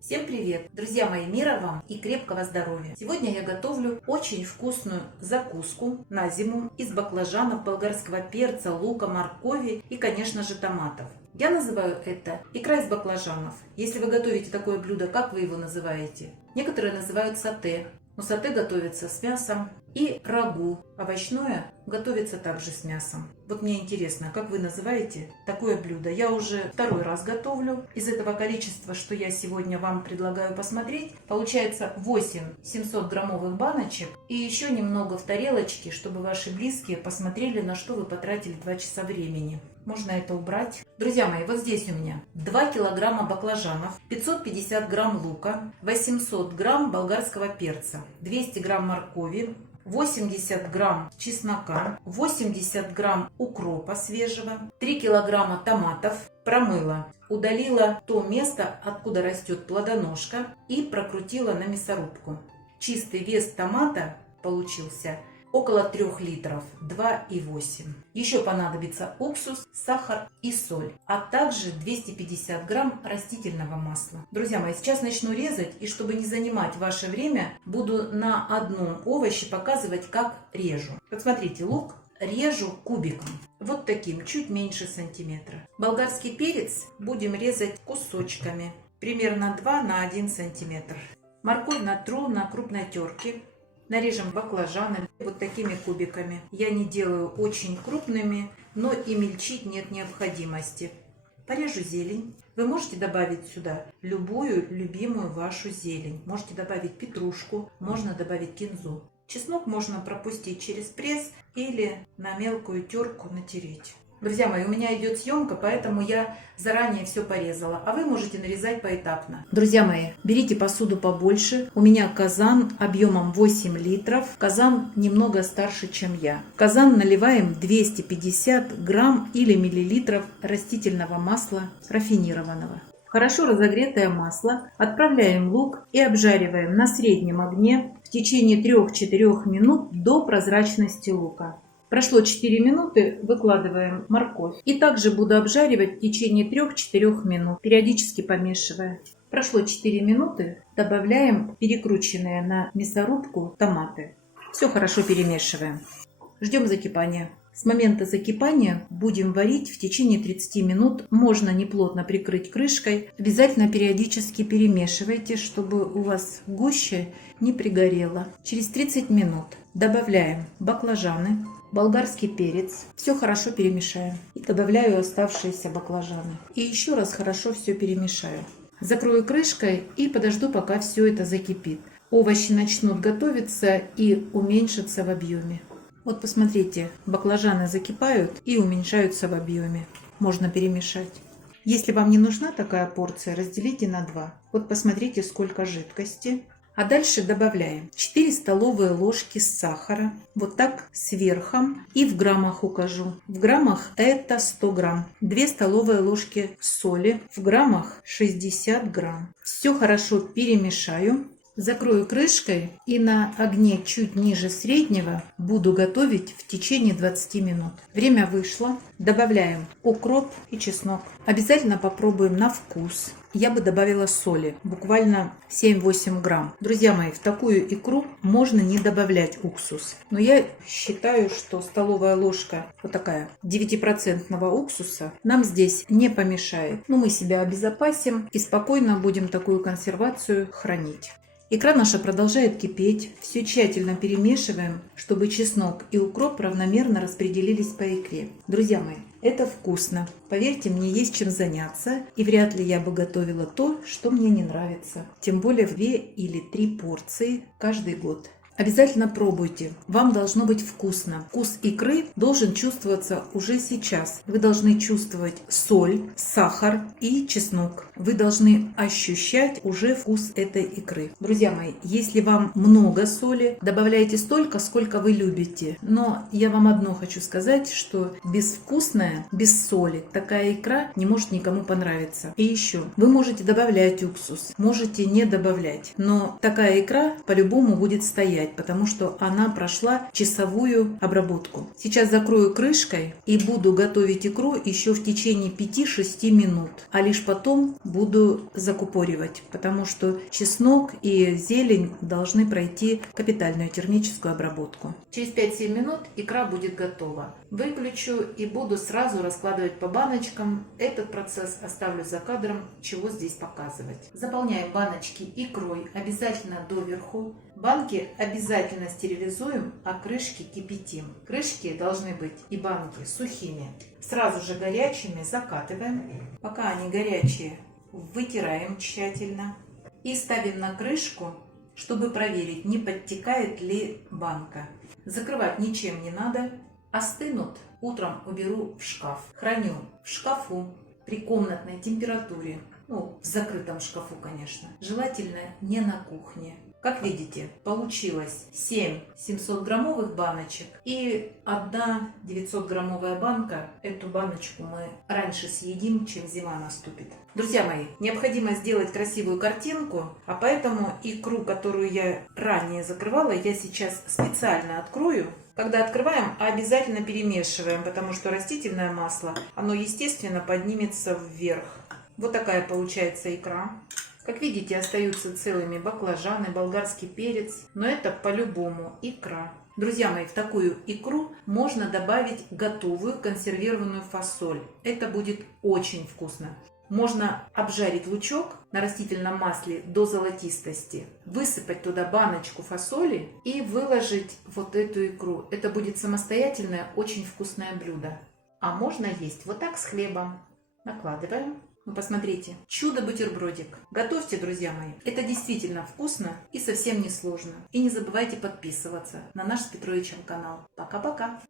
Всем привет! Друзья мои, мира вам и крепкого здоровья! Сегодня я готовлю очень вкусную закуску на зиму из баклажанов, болгарского перца, лука, моркови и, конечно же, томатов. Я называю это икра из баклажанов. Если вы готовите такое блюдо, как вы его называете? Некоторые называют сате. Но сате готовится с мясом, и рагу овощное готовится также с мясом. Вот мне интересно, как вы называете такое блюдо? Я уже второй раз готовлю. Из этого количества, что я сегодня вам предлагаю посмотреть, получается 8 700-граммовых баночек и еще немного в тарелочке, чтобы ваши близкие посмотрели, на что вы потратили 2 часа времени. Можно это убрать. Друзья мои, вот здесь у меня 2 килограмма баклажанов, 550 грамм лука, 800 грамм болгарского перца, 200 грамм моркови, 80 грамм чеснока, 80 грамм укропа свежего, 3 килограмма томатов. Промыла, удалила то место, откуда растет плодоножка, и прокрутила на мясорубку. Чистый вес томата получился около 3 литров, 2,8. Еще понадобится уксус, сахар и соль, а также 250 грамм растительного масла. Друзья мои, сейчас начну резать, и чтобы не занимать ваше время, буду на одном овоще показывать, как режу. Вот смотрите, лук режу кубиком, вот таким, чуть меньше сантиметра. Болгарский перец будем резать кусочками, примерно 2 на 1 сантиметр. Морковь натру на крупной терке. Нарежем баклажаны вот такими кубиками. Я не делаю очень крупными, но и мельчить нет необходимости. Порежу зелень. Вы можете добавить сюда любую любимую вашу зелень. Можете добавить петрушку, можно добавить кинзу. Чеснок можно пропустить через пресс или на мелкую терку натереть. Друзья мои, у меня идет съемка, поэтому я заранее все порезала, а вы можете нарезать поэтапно. Друзья мои, берите посуду побольше. У меня казан объемом 8 литров. Казан немного старше, чем я. В казан наливаем 250 грамм или миллилитров растительного масла рафинированного. В хорошо разогретое масло отправляем лук и обжариваем на среднем огне в течение 3-4 минут до прозрачности лука. Прошло 4 минуты, выкладываем морковь. И также буду обжаривать в течение 3-4 минут, периодически помешивая. Прошло 4 минуты, добавляем перекрученные на мясорубку томаты. Все хорошо перемешиваем. Ждем закипания. С момента закипания будем варить в течение 30 минут. Можно неплотно прикрыть крышкой. Обязательно периодически перемешивайте, чтобы у вас гуще не пригорело. Через 30 минут добавляем баклажаны, болгарский перец. Все хорошо перемешаем. И добавляю оставшиеся баклажаны. И еще раз хорошо все перемешаю. Закрою крышкой и подожду, пока все это закипит. Овощи начнут готовиться и уменьшатся в объеме. Вот посмотрите, баклажаны закипают и уменьшаются в объеме. Можно перемешать. Если вам не нужна такая порция, разделите на 2. Вот посмотрите, сколько жидкости. А дальше добавляем 4 столовые ложки сахара. Вот так сверху. И в граммах укажу. В граммах это 100 грамм. 2 столовые ложки соли. В граммах 60 грамм. Все хорошо перемешаю. Закрою крышкой и на огне чуть ниже среднего буду готовить в течение 20 минут. Время вышло. Добавляем укроп и чеснок. Обязательно попробуем на вкус. Я бы добавила соли, буквально 7-8 грамм. Друзья мои, в такую икру можно не добавлять уксус. Но я считаю, что столовая ложка, вот такая, 9% уксуса нам здесь не помешает. Но мы себя обезопасим и спокойно будем такую консервацию хранить. Икра наша продолжает кипеть. Все тщательно перемешиваем, чтобы чеснок и укроп равномерно распределились по икре. Друзья мои, это вкусно. Поверьте, мне есть чем заняться. И вряд ли я бы готовила то, что мне не нравится. Тем более в 2 или 3 порции каждый год. Обязательно пробуйте. Вам должно быть вкусно. Вкус икры должен чувствоваться уже сейчас. Вы должны чувствовать соль, сахар и чеснок. Вы должны ощущать уже вкус этой икры. Друзья мои, если вам много соли, добавляйте столько, сколько вы любите. Но я вам одно хочу сказать, что безвкусная, без соли, такая икра не может никому понравиться. И еще, вы можете добавлять уксус, можете не добавлять. Но такая икра по-любому будет стоять. стоять, потому что она прошла часовую обработку. Сейчас закрою крышкой и буду готовить икру еще в течение 5-6 минут, а лишь потом буду закупоривать, потому что чеснок и зелень должны пройти капитальную термическую обработку. Через 5-7 минут икра будет готова. Выключу и буду сразу раскладывать по баночкам. Этот процесс оставлю за кадром, чего здесь показывать. Заполняем баночки икрой обязательно доверху. Банки обязательно стерилизуем, а крышки кипятим. Крышки должны быть и банки сухими. Сразу же горячими закатываем. Пока они горячие, вытираем тщательно. И ставим на крышку, чтобы проверить, не подтекает ли банка. Закрывать ничем не надо. Остынут, утром уберу в шкаф. Храню в шкафу при комнатной температуре. В закрытом шкафу, конечно. Желательно не на кухне. Как видите, получилось 7 700-граммовых баночек и 1 900-граммовая банка. Эту баночку мы раньше съедим, чем зима наступит. Друзья мои, необходимо сделать красивую картинку, а поэтому икру, которую я ранее закрывала, я сейчас специально открою. Когда открываем, обязательно перемешиваем, потому что растительное масло, оно естественно поднимется вверх. Вот такая получается икра. Как видите, остаются целыми баклажаны, болгарский перец, но это по-любому икра. Друзья мои, в такую икру можно добавить готовую консервированную фасоль. Это будет очень вкусно. Можно обжарить лучок на растительном масле до золотистости, высыпать туда баночку фасоли и выложить вот эту икру. Это будет самостоятельное, очень вкусное блюдо. А можно есть вот так с хлебом. Накладываем. Посмотрите, чудо-бутербродик. Готовьте, друзья мои. Это действительно вкусно и совсем не сложно. И не забывайте подписываться на наш с Петровичем канал. Пока-пока.